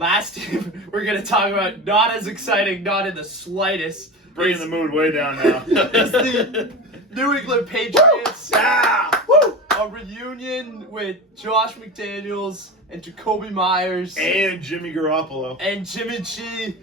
last team we're going to talk about, not as exciting, not in the slightest. Bringing the mood way down now. It's the New England Patriots. Yeah! Woo! A reunion with Josh McDaniels and Jacoby Myers. And Jimmy Garoppolo. And Jimmy G.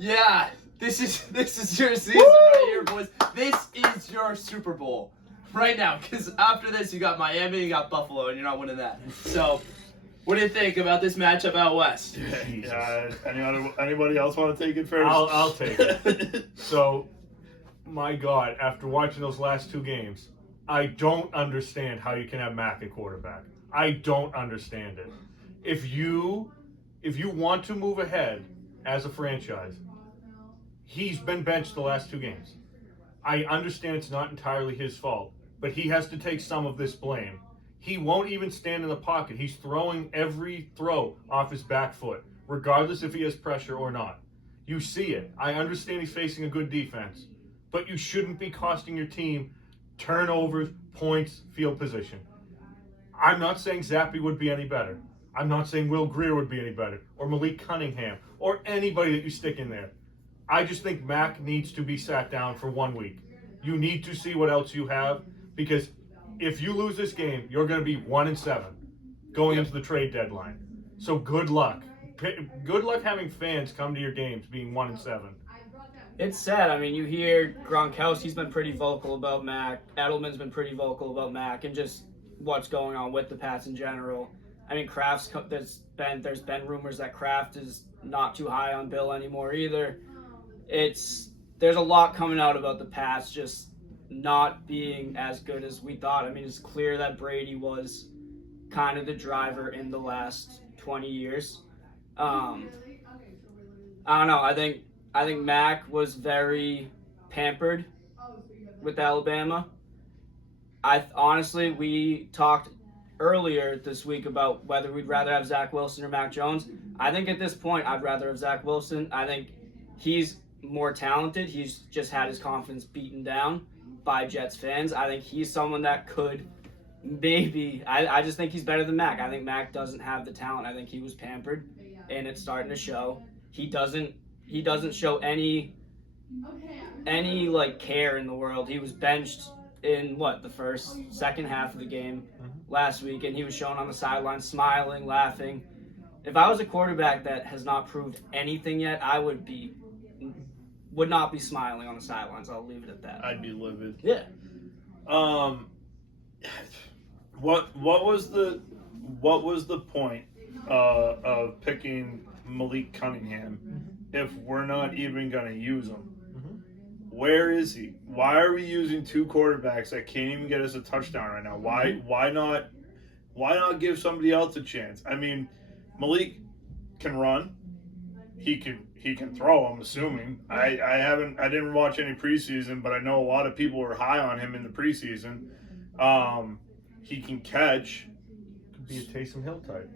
Yeah, this is your season right here, boys. This is your Super Bowl right now, because after this you got Miami, you got Buffalo, and you're not winning that. So, what do you think about this matchup out west? Anybody else want to take it first? I'll take it. So, my God, after watching those last two games, I don't understand how you can have Mac at quarterback. I don't understand it. If you want to move ahead as a franchise, he's been benched the last two games. I understand it's not entirely his fault, but he has to take some of this blame. He won't even stand in the pocket. He's throwing every throw off his back foot, regardless if he has pressure or not. You see it. I understand he's facing a good defense, but you shouldn't be costing your team turnovers, points, field position. I'm not saying Zappe would be any better. I'm not saying Will Grier would be any better, or Malik Cunningham, or anybody that you stick in there. I just think Mac needs to be sat down for 1 week. You need to see what else you have, because if you lose this game, you're going to be 1-7 going into the trade deadline. So good luck. Good luck having fans come to your games being 1-7. It's sad. I mean, you hear Gronkowski's been pretty vocal about Mac. Edelman's been pretty vocal about Mac, and just what's going on with the Pats in general. I mean, there's been rumors that Kraft is not too high on Bill anymore either. There's a lot coming out about the Pats just not being as good as we thought. I mean, it's clear that Brady was kind of the driver in the last 20 years. I don't know. I think Mac was very pampered with Alabama. Honestly, we talked earlier this week about whether we'd rather have Zach Wilson or Mac Jones. I think at this point, I'd rather have Zach Wilson. I think he's more talented. He's just had his confidence beaten down by Jets fans. I think he's someone that could maybe. I just think he's better than Mac. I think Mac doesn't have the talent. I think he was pampered, and it's starting to show. He doesn't show any like care in the world. He was benched in the second half of the game last week, and he was shown on the sideline smiling, laughing. If I was a quarterback that has not proved anything yet, I would not be smiling on the sidelines. I'll leave it at that. I'd be livid. Yeah. What was the point of picking Malik Cunningham if we're not even gonna use him? Where is he? Why are we using two quarterbacks that can't even get us a touchdown right now? Why not give somebody else a chance? I mean, Malik can run. He can throw, I'm assuming. I didn't watch any preseason, but I know a lot of people were high on him in the preseason. He can catch. Could be a Taysom Hill type.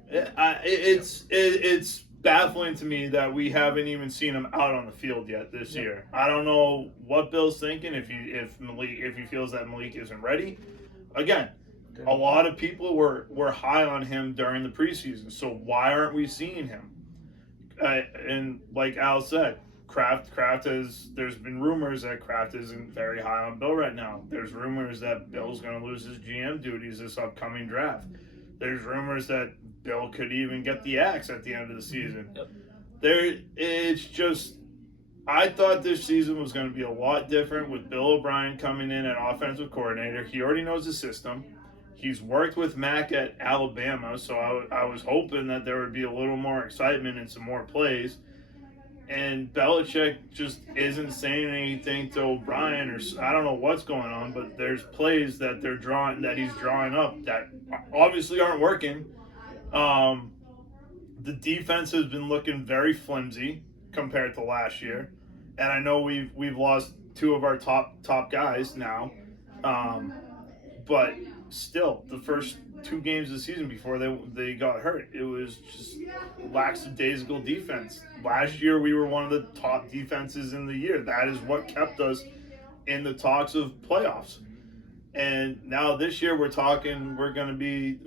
It's baffling to me that we haven't even seen him out on the field yet this year. I don't know what Bill's thinking, if he feels that Malik isn't ready. Again, a lot of people were high on him during the preseason, so why aren't we seeing him? And like Al said, Kraft there's been rumors that Kraft isn't very high on Bill right now. There's rumors that Bill's going to lose his GM duties this upcoming draft. There's rumors that Bill could even get the axe at the end of the season. Yep. It's just, I thought this season was going to be a lot different with Bill O'Brien coming in at offensive coordinator. He already knows the system. He's worked with Mac at Alabama, so I was hoping that there would be a little more excitement and some more plays. And Belichick just isn't saying anything to O'Brien, or I don't know what's going on, but there's plays that he's drawing up that obviously aren't working. The defense has been looking very flimsy compared to last year, and I know we've lost two of our top guys now, but still, the first two games of the season before they got hurt, it was just lackadaisical defense. Last year, we were one of the top defenses in the year. That is what kept us in the talks of playoffs. And now this year, we're possibly going to be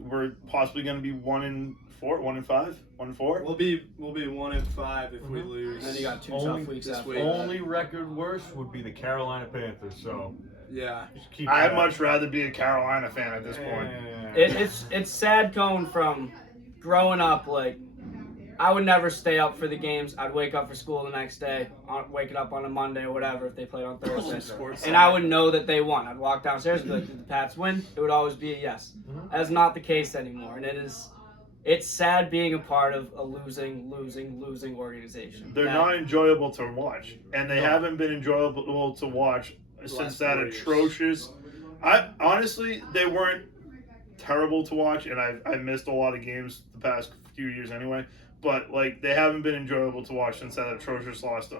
1-4 4, 1-5, 1-4. We'll be 1-5 if we lose. And then you got two Only tough weeks this after week. that. Only record worse would be the Carolina Panthers. So Yeah. just keep. I'd that. much rather be a Carolina fan at this point. It's sad going from growing up, like, I would never stay up for the games. I'd wake up for school the next day, waking up on a Monday or whatever if they played on Thursday. And I would know that they won. I'd walk downstairs and be like, did the Pats win? It would always be a yes. That's not the case anymore. And it's sad being a part of a losing organization. They're not enjoyable to watch, and they haven't been enjoyable to watch since that atrocious. Honestly, they weren't terrible to watch, and I missed a lot of games the past few years anyway. But like, they haven't been enjoyable to watch since that atrocious loss to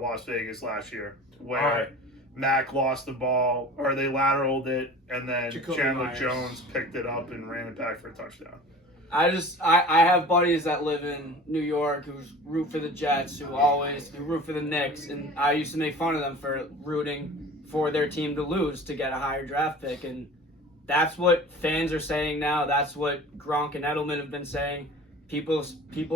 Las Vegas last year, where Mac lost the ball, or they lateraled it, and then Jacoby Chandler Myers. Jones picked it up and ran it back for a touchdown. I have buddies that live in New York who root for the Jets, who root for the Knicks, and I used to make fun of them for rooting for their team to lose to get a higher draft pick, and that's what fans are saying now. That's what Gronk and Edelman have been saying. People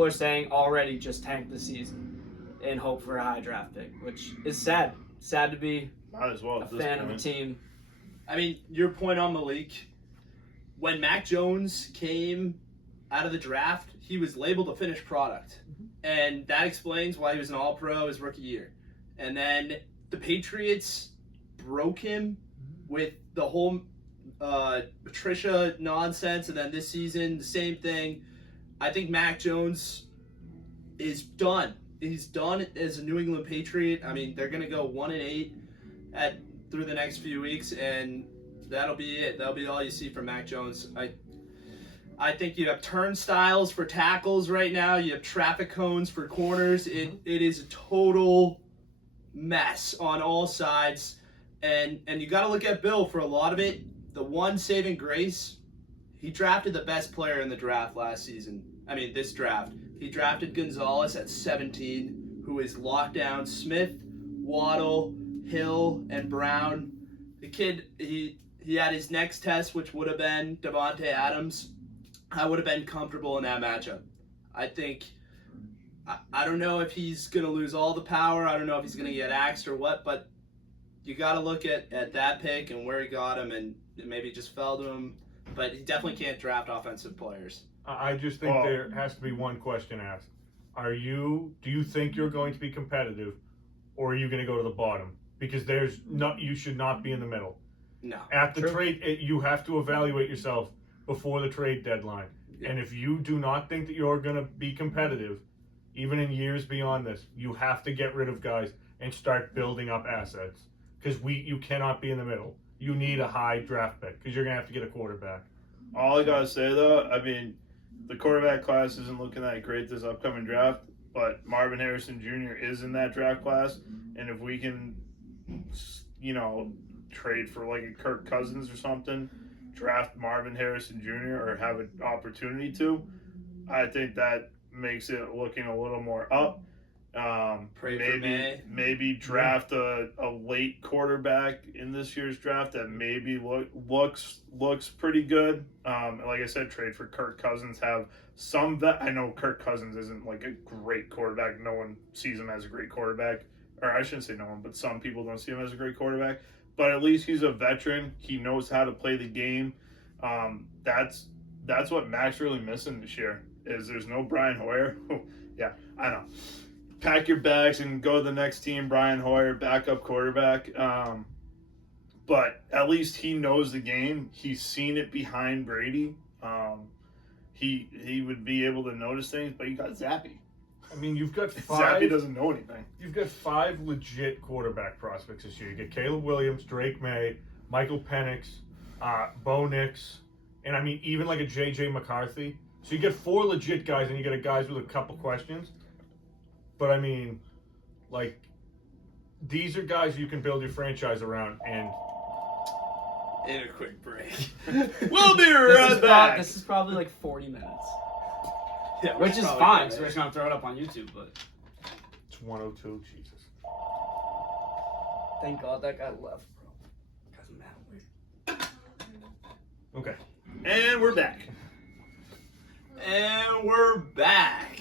are saying already just tank the season and hope for a high draft pick, which is sad. Sad to be Might as well a at this fan of a point. team. I mean, your point on Malik, when Mac Jones came out of the draft, he was labeled a finished product. And that explains why he was an All-Pro his rookie year. And then the Patriots broke him with the whole Patricia nonsense, and then this season, the same thing. I think Mac Jones is done. He's done as a New England Patriot. I mean, they're going to go 1-8 through the next few weeks, and that'll be it. That'll be all you see from Mac Jones. I think you have turnstiles for tackles right now. You have traffic cones for corners. It is a total mess on all sides. And you got to look at Bill for a lot of it. The one saving grace, he drafted the best player in the draft last season. I mean, this draft. He drafted Gonzalez at 17, who is locked down. Smith, Waddle, Hill, and Brown. The kid, he had his next test, which would have been Devontae Adams. I would have been comfortable in that matchup. I think, I don't know if he's going to lose all the power. I don't know if he's going to get axed or what, but you got to look at that pick and where he got him, and maybe just fell to him. But he definitely can't draft offensive players. I just think there has to be one question asked. Do you think you're going to be competitive, or are you going to go to the bottom? Because you should not be in the middle. No. At the trade, you have to evaluate yourself before the trade deadline. Yeah. And if you do not think that you're going to be competitive, even in years beyond this, you have to get rid of guys and start building up assets. Because you cannot be in the middle. You need a high draft pick because you're going to have to get a quarterback. All I gotta say though, I mean, the quarterback class isn't looking that great this upcoming draft, but Marvin Harrison Jr. is in that draft class, and if we can, trade for like a Kirk Cousins or something, draft Marvin Harrison Jr. or have an opportunity to, I think that makes it looking a little more up. Pray for May. Maybe draft a late quarterback in this year's draft that maybe looks pretty good. Like I said, trade for Kirk Cousins. Have some vet. I know Kirk Cousins isn't like a great quarterback. No one sees him as a great quarterback, or I shouldn't say no one, but some people don't see him as a great quarterback. But at least he's a veteran. He knows how to play the game. That's what Mac's really missing this year. Is there's no Brian Hoyer. Yeah, I know. Pack your bags and go to the next team. Brian Hoyer, backup quarterback. But at least he knows the game. He's seen it behind Brady. He would be able to notice things, but you got Zappy. I mean, you've got five. Zappy doesn't know anything. You've got 5 legit quarterback prospects this year. You get Caleb Williams, Drake May, Michael Penix, Bo Nix, and I mean even like a J.J. McCarthy. So you get 4 legit guys, and you get guys with a couple questions. But I mean, like, these are guys you can build your franchise around, and In a quick break. We'll be right back. This is probably like 40 minutes. Yeah, Which is fine, so we're just going to throw it up on YouTube, but it's 102. Jesus. thank God that guy left, bro. That's mad weird. Okay. And we're back. And we're back.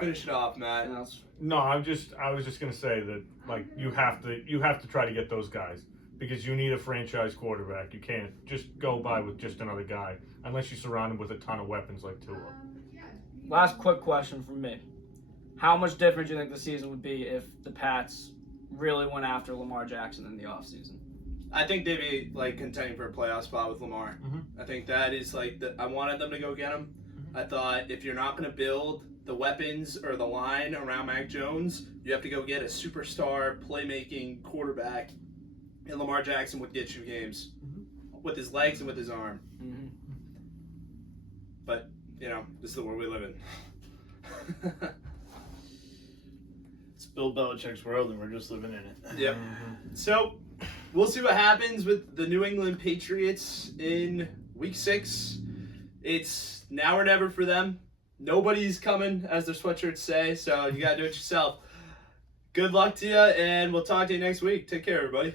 Finish it off, Matt. No, I was just gonna say that like you have to try to get those guys because you need a franchise quarterback. You can't just go by with just another guy unless you surround him with a ton of weapons like Tua. Last quick question from me. How much different do you think the season would be if the Pats really went after Lamar Jackson in the offseason? I think they'd be like contending for a playoff spot with Lamar. Mm-hmm. I think that is like I wanted them to go get him. I thought if you're not going to build the weapons or the line around Mac Jones, you have to go get a superstar playmaking quarterback, and Lamar Jackson would get you games with his legs and with his arm. Mm-hmm. But this is the world we live in. It's Bill Belichick's world, and we're just living in it. Yep. So we'll see what happens with the New England Patriots in Week 6. It's now or never for them. Nobody's coming, as their sweatshirts say, so you got to do it yourself. Good luck to you, and we'll talk to you next week. Take care, everybody.